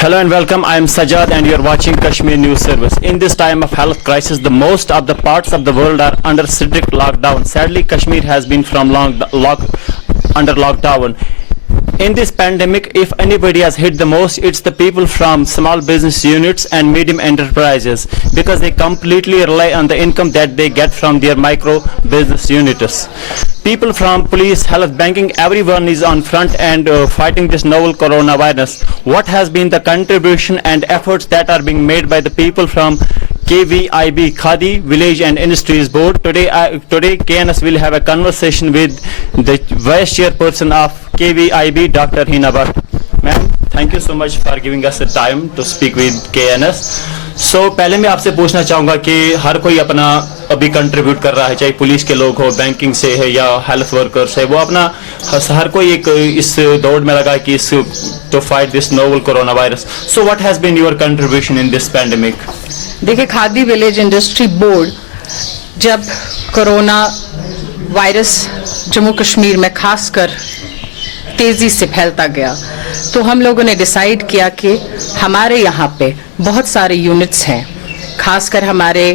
Hello and welcome. I am Sajad and you are watching Kashmir News Service. In this time of health crisis, the most of the parts of the world are under strict lockdown. Sadly, Kashmir has been under lockdown. In this pandemic, if anybody has hit the most, it's the people from small business units and medium enterprises, because they completely rely on the income that they get from their micro business units. People from police, health, banking, everyone is on front and fighting this novel coronavirus. What has been the contribution and efforts that are being made by the people from KVIB, Khadi Village and Industries Board? Today KNS will have a conversation with the Vice Chairperson of KVIB, Dr. Hina Bhatt. Ma'am, thank you so much for giving us the time to speak with KNS. پہلے میں آپ سے پوچھنا چاہوں گا کہ ہر کوئی اپنا ابھی کنٹریبیوٹ کر رہا ہے, چاہے پولیس کے لوگ ہو, بینکنگ سے ہے یا ہیلتھ ورکرس ہے, وہ اپنا ہر کوئی ایک اس دوڑ میں لگا کہ is to fight this novel corona virus. So what has been your contribution in this pandemic? دیکھیں, کھادی ولیج انڈسٹری بورڈ جب کرونا وائرس جموں کشمیر میں خاص کر تیزی سے پھیلتا گیا, تو ہم لوگوں نے ڈیسائیڈ کیا کہ ہمارے یہاں پہ بہت سارے یونٹس ہیں, خاص کر ہمارے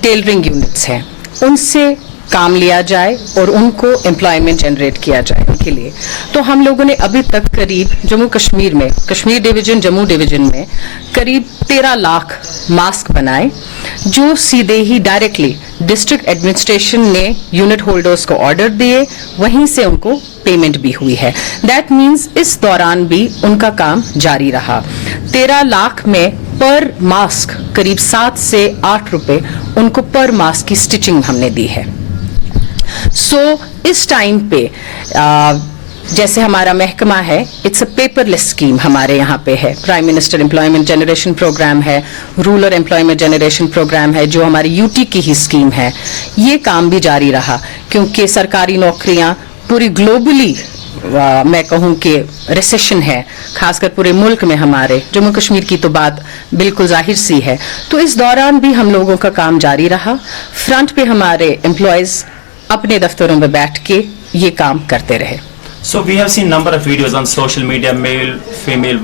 ٹیلرنگ یونٹس ہیں, ان سے کام لیا جائے اور ان کو امپلائمنٹ جنریٹ کیا جائے ان کے لیے. تو ہم لوگوں نے ابھی تک قریب جموں کشمیر میں, کشمیر ڈویژن جموں ڈویژن میں قریب 13 لاکھ ماسک بنائے, جو سیدھے ہی ڈائریکٹلی ڈسٹرکٹ ایڈمنسٹریشن نے یونٹ ہولڈرز کو آرڈر دیے, وہیں سے ان کو پیمنٹ بھی ہوئی ہے. دیٹ مینز اس دوران بھی ان کا کام جاری رہا. 13 لاکھ میں پر ماسک قریب 7 سے 8 روپے ان کو پر ماسک کی سٹچنگ ہم نے دی ہے. سو اس ٹائم پہ جیسے ہمارا محکمہ ہے, it's a paperless scheme ہمارے یہاں پہ ہے. Prime minister employment generation programme ہے, رورل امپلائمنٹ جنریشن پروگرام ہے, جو ہماری UT کی ہی اسکیم ہے. یہ کام بھی جاری رہا کیونکہ سرکاری نوکریاں پوری گلوبلی میں کہوں کہ ریسیشن ہے, خاص کر پورے ملک میں, ہمارے جموں کشمیر کی تو بات بالکل ظاہر سی ہے. تو اس دوران بھی ہم لوگوں کا کام جاری رہا. فرنٹ پہ ہمارے امپلائیز اپنے دفتروں میں بیٹھ کے یہ کام کرتے رہے. So we have seen number of videos on social media, male, female,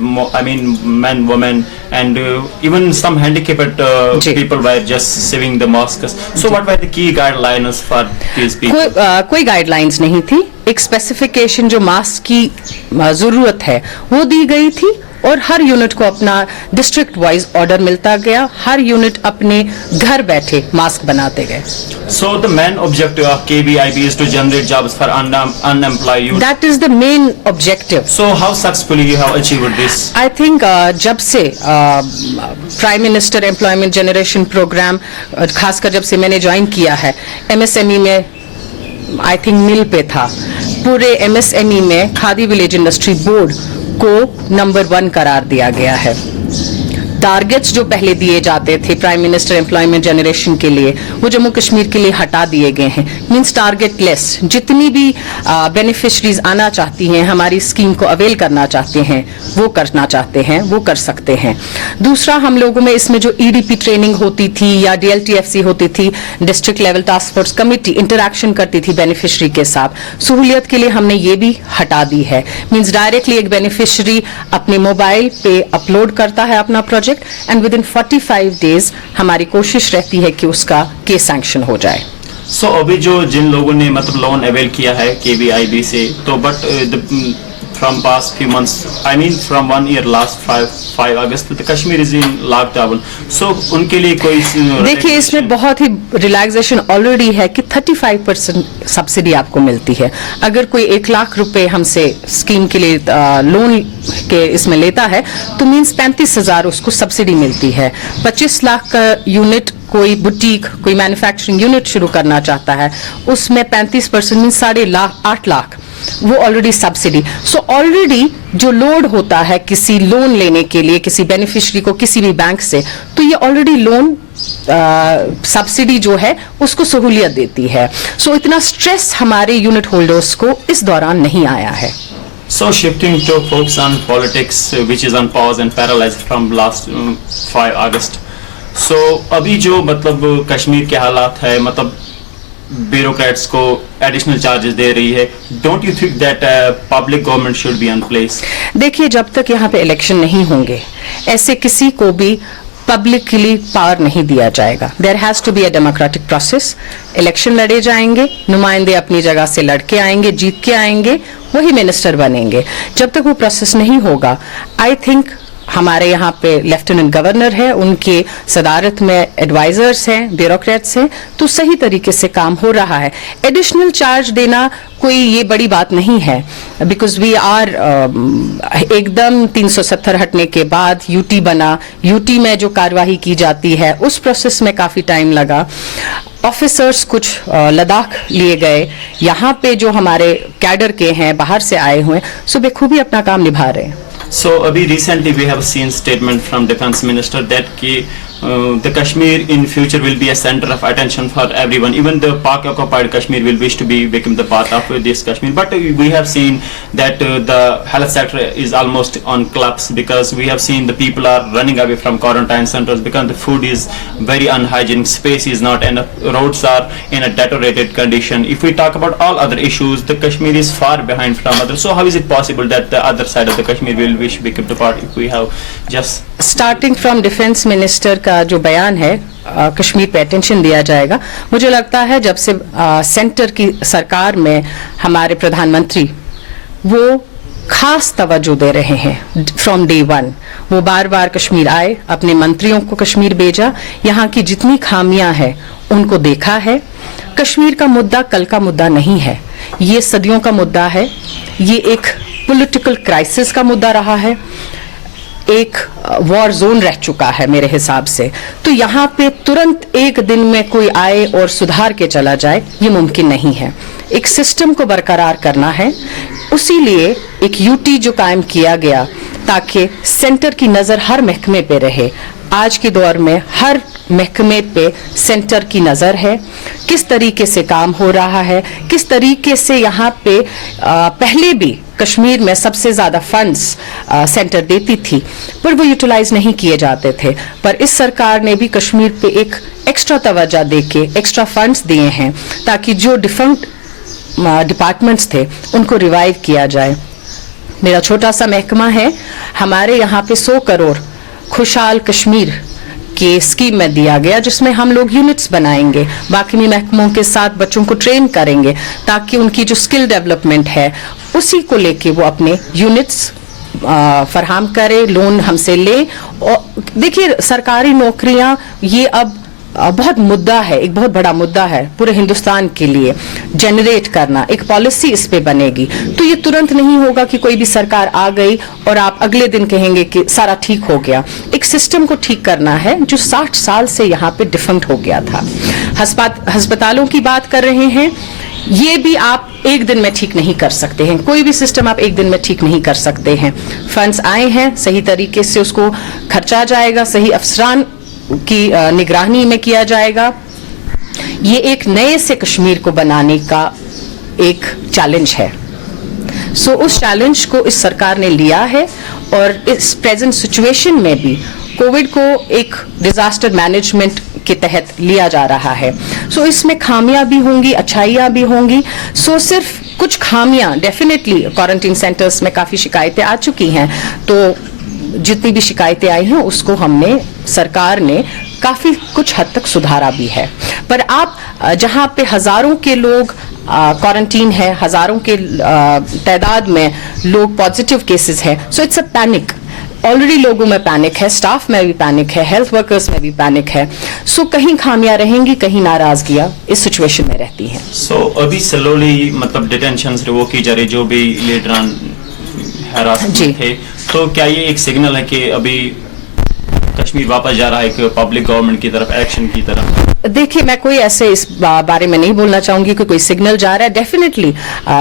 men, women, and even some handicapped people were just saving the masks. So what were the key guidelines for these people? کوئی guide lines نہیں تھی. ایک specification جو mask کی ضرورت ہے وہ دی گئی تھی, اور ہر یونٹ کو اپنا ڈسٹرکٹ وائز آرڈر ملتا گیا. ہر یونٹ اپنے گھر بیٹھے ماسک بناتے گئے. So the main objective of KVIB is to generate jobs for unemployed youth. That is the main objective. So how successfully you have achieved this? I think جب سے prime minister employment generation programme خاص کر جب سے میں نے join کیا ہے, MSME میں آئی تھنک مل پہ تھا, پورے MSME میں کھادی ولیج انڈسٹری بورڈ کو نمبر 1 قرار دیا گیا ہے. ٹارگٹس جو پہلے دیے جاتے تھے پرائم منسٹر امپلائمنٹ جنریشن کے لیے, وہ جموں کشمیر کے لیے ہٹا دیے گئے ہیں. مینس ٹارگٹ لیس, جتنی بھی بینیفیشریز آنا چاہتی ہیں, ہماری اسکیم کو اویل کرنا چاہتے ہیں, وہ کرنا چاہتے ہیں, وہ کر سکتے ہیں. دوسرا, ہم لوگوں میں اس میں جو EDP ٹریننگ ہوتی تھی یا DLTFC ہوتی تھی, district level task force committee interaction کرتی تھی بینیفیشری کے ساتھ, سہولیت کے لیے ہم نے یہ بھی ہٹا دی ہے. مینس ڈائریکٹلی ایک بینیفیشری اپنے موبائل پہ اپلوڈ کرتا ہے اپنا پروجیکٹ, and within 45 days ہماری کوشش رہتی ہے کہ اس کا کیس سینکشن ہو جائے. سو ابھی جو جن لوگوں نے مطلب لون اویل کیا ہے KVIB سے, تو but from past few months, I mean from 1 year last 5 August, the Kashmir is in lockdown. So ان کے لیے کوئی دیکھیے, اس میں بہت ہی ریلیکسیشن آلریڈی ہے کہ 35% سبسڈی آپ کو ملتی ہے. اگر کوئی 1 لاکھ روپے ہم سے اسکیم کے لیے لون کے اس میں لیتا ہے, تو مینس 35,000 اس کو سبسڈی ملتی ہے. 25 لاکھ کا یونٹ کوئی بوٹیک, کوئی مینوفیکچرنگ یونٹ شروع کرنا چاہتا ہے, اس میں 35% مینس 8.5 لاکھ وہ آلریڈی سبسڈی. سو آلریڈی جو لوڈ ہوتا ہے کسی لون لینے کے لیے کسی بینیفیشری کو کسی بھی بینک سے, تو یہ آلریڈی لون سبسڈی جو ہے اس کو سہولیت دیتی ہے. سو اتنا اسٹریس ہمارے یونٹ ہولڈرس کو اس دوران نہیں آیا ہے. So shifting to focus on politics, which is on pause and paralyzed from last 5 August. So ابھی جو مطلب کشمیر کے حالات ہے, مطلب bureaucrats کو additional charges دے رہی ہے. Don't you think that public government should be in place? دیکھیے جب تک یہاں پہ الیکشن نہیں ہوں گے ایسے کسی کو بھی پبلکلی پاور نہیں دیا جائے گا. There has to be a democratic process. Election لڑے جائیں گے, نمائندے اپنی جگہ سے لڑ کے آئیں گے, جیت کے آئیں گے, وہی منسٹر بنیں گے. جب تک وہ پروسیس نہیں ہوگا آئی تھنک ہمارے یہاں پہ لیفٹیننٹ گورنر ہے, ان کی صدارت میں ایڈوائزرس ہیں, بیوروکریٹس ہیں, تو صحیح طریقے سے کام ہو رہا ہے. ایڈیشنل چارج دینا کوئی یہ بڑی بات نہیں ہے, بیکاز وی آر ایک دم 370 ہٹنے کے بعد یو ٹی بنا. یو ٹی میں جو کاروائی کی جاتی ہے اس پروسیس میں کافی ٹائم لگا. آفیسرس کچھ لداخ لیے گئے, یہاں پہ جو ہمارے کیڈر کے ہیں باہر سے آئے ہوئے سو بخوبی اپنا کام نبھا رہے ہیں. So abhi recently we have seen statement from defense minister that the Kashmir in future will be a center of attention for everyone. Even the Pak occupied Kashmir will wish to become the part of this Kashmir. But we have seen that the health sector is almost on collapse, because we have seen the people are running away from quarantine centers because the food is very unhygienic, space is not enough, roads are in a deteriorated condition. If we talk about all other issues, the Kashmir is far behind from others. So how is it possible that the other side of the Kashmir will wish to become the part if we have just starting from defence minister کا جو بیان ہے کشمیر پہ attention دیا جائے گا. مجھے لگتا ہے جب سے سینٹر کی سرکار میں ہمارے پردھان منتری وہ خاص توجہ دے رہے ہیں فرام ڈے ون. وہ بار بار کشمیر آئے, اپنے منتریوں کو کشمیر بھیجا, یہاں کی جتنی خامیاں ہیں ان کو دیکھا ہے. کشمیر کا مدعا کل کا مدعا نہیں ہے, یہ صدیوں کا مدعا ہے. یہ ایک پولیٹیکل کرائسس کا مدعا رہا ہے, ایک وار زون رہ چکا ہے میرے حساب سے. تو یہاں پہ ترنت ایک دن میں کوئی آئے اور سدھار کے چلا جائے یہ ممکن نہیں ہے. ایک سسٹم کو برقرار کرنا ہے, اسی لیے ایک یو ٹی جو قائم کیا گیا تاکہ سینٹر کی نظر ہر محکمے پہ رہے. آج کے دور میں ہر محکمے پہ سینٹر کی نظر ہے, کس طریقے سے کام ہو رہا ہے, کس طریقے سے یہاں پہ پہلے بھی کشمیر میں سب سے زیادہ فنڈز سینٹر دیتی تھی پر وہ یوٹیلائز نہیں کیے جاتے تھے. پر اس سرکار نے بھی کشمیر پہ ایک ایکسٹرا توجہ دے کے ایکسٹرا فنڈز دیے ہیں تاکہ جو ڈیفنکٹ ڈپارٹمنٹس تھے ان کو ریوائیو کیا جائے. میرا چھوٹا سا محکمہ ہے, ہمارے یہاں پہ 100 کروڑ خوشحال کشمیر کی اسکیم میں دیا گیا, جس میں ہم لوگ یونٹس بنائیں گے, باقی محکموں کے ساتھ بچوں کو ٹرین کریں گے تاکہ ان کی جو اسکل ڈیولپمنٹ ہے اسی کو لے کے وہ اپنے یونٹس فراہم کرے, لون ہم سے لے. اور دیکھیے سرکاری نوکریاں یہ اب بہت مدعا ہے, ایک بہت بڑا مدعا ہے پورے ہندوستان کے لیے. جنریٹ کرنا ایک پالیسی اس پہ بنے گی, تو یہ ترنت نہیں ہوگا کہ کوئی بھی سرکار آ گئی اور آپ اگلے دن کہیں گے کہ سارا ٹھیک ہو گیا. ایک سسٹم کو ٹھیک کرنا ہے جو 60 سال سے یہاں پہ ڈیفنکٹ ہو گیا تھا. ہسپتالوں کی بات کر رہے ہیں, یہ بھی آپ ایک دن میں ٹھیک نہیں کر سکتے ہیں, کوئی بھی سسٹم آپ ایک دن میں ٹھیک نہیں کر سکتے ہیں. فنڈز آئے ہیں, صحیح طریقے سے اس کو خرچا جائے گا, صحیح افسران کی نگرانی میں کیا جائے گا. یہ ایک نئے سے کشمیر کو بنانے کا ایک چیلنج ہے. سو اس چیلنج کو اس سرکار نے لیا ہے, اور اس پریزنٹ سچویشن میں بھی کووڈ کو ایک ڈیزاسٹر مینجمنٹ کے تحت لیا جا رہا ہے. سو اس میں خامیاں بھی ہوں گی, اچھائیاں بھی ہوں گی. سو صرف کچھ خامیاں ڈیفینیٹلی کوارنٹین سینٹرز میں کافی شکایتیں آ چکی ہیں, تو جتنی بھی شکایتیں آئی ہیں اس کو ہم نے سرکار نے کافی کچھ حد تک سدھارا بھی ہے. پر آپ جہاں پہ ہزاروں کے لوگ کوارنٹین ہے, ہزاروں کے تعداد میں لوگ پازیٹیو کیسز ہیں, so it's a panic. Already لوگوں میں پینک ہے, سٹاف میں بھی پینک ہے, ہیلتھ ورکرز میں بھی پینک ہے. سو کہیں خامیاں رہیں گی, کہیں ناراضگیاں اس سچویشن میں رہتی ہیں. سو ابھی سلولی مطلب ڈیٹینشنز وہ کی جا رہی جو بھی لیڈران ہراسمنٹ تھے, تو کیا یہ ایک سگنل ہے کہ ابھی کشمیر واپس جا رہا ہے ایک پبلک گورنمنٹ کی طرف, ایکشن کی طرف؟ دیکھیے میں کوئی ایسے اس بارے میں نہیں بولنا چاہوں گی کہ کوئی سگنل جا رہا ہے. ڈیفینیٹلی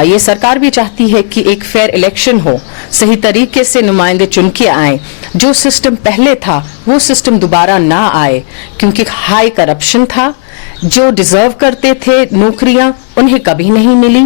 یہ سرکار بھی چاہتی ہے کہ ایک فیئر الیکشن ہو, صحیح طریقے سے نمائندے چن کے آئیں. جو سسٹم پہلے تھا وہ سسٹم دوبارہ نہ آئے, کیونکہ ہائی کرپشن تھا. جو ڈیزرو کرتے تھے نوکریاں انہیں کبھی نہیں ملی.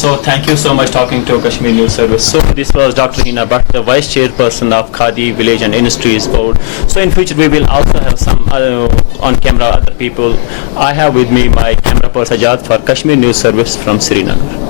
So thank you so much talking to Kashmir News Service. So this was Dr. Hina Bhatt, the Vice Chairperson of Khadi Village and Industries Board. So in future we will also have some on camera other people. I have with me my camera person Sajjad for Kashmir News Service from Srinagar.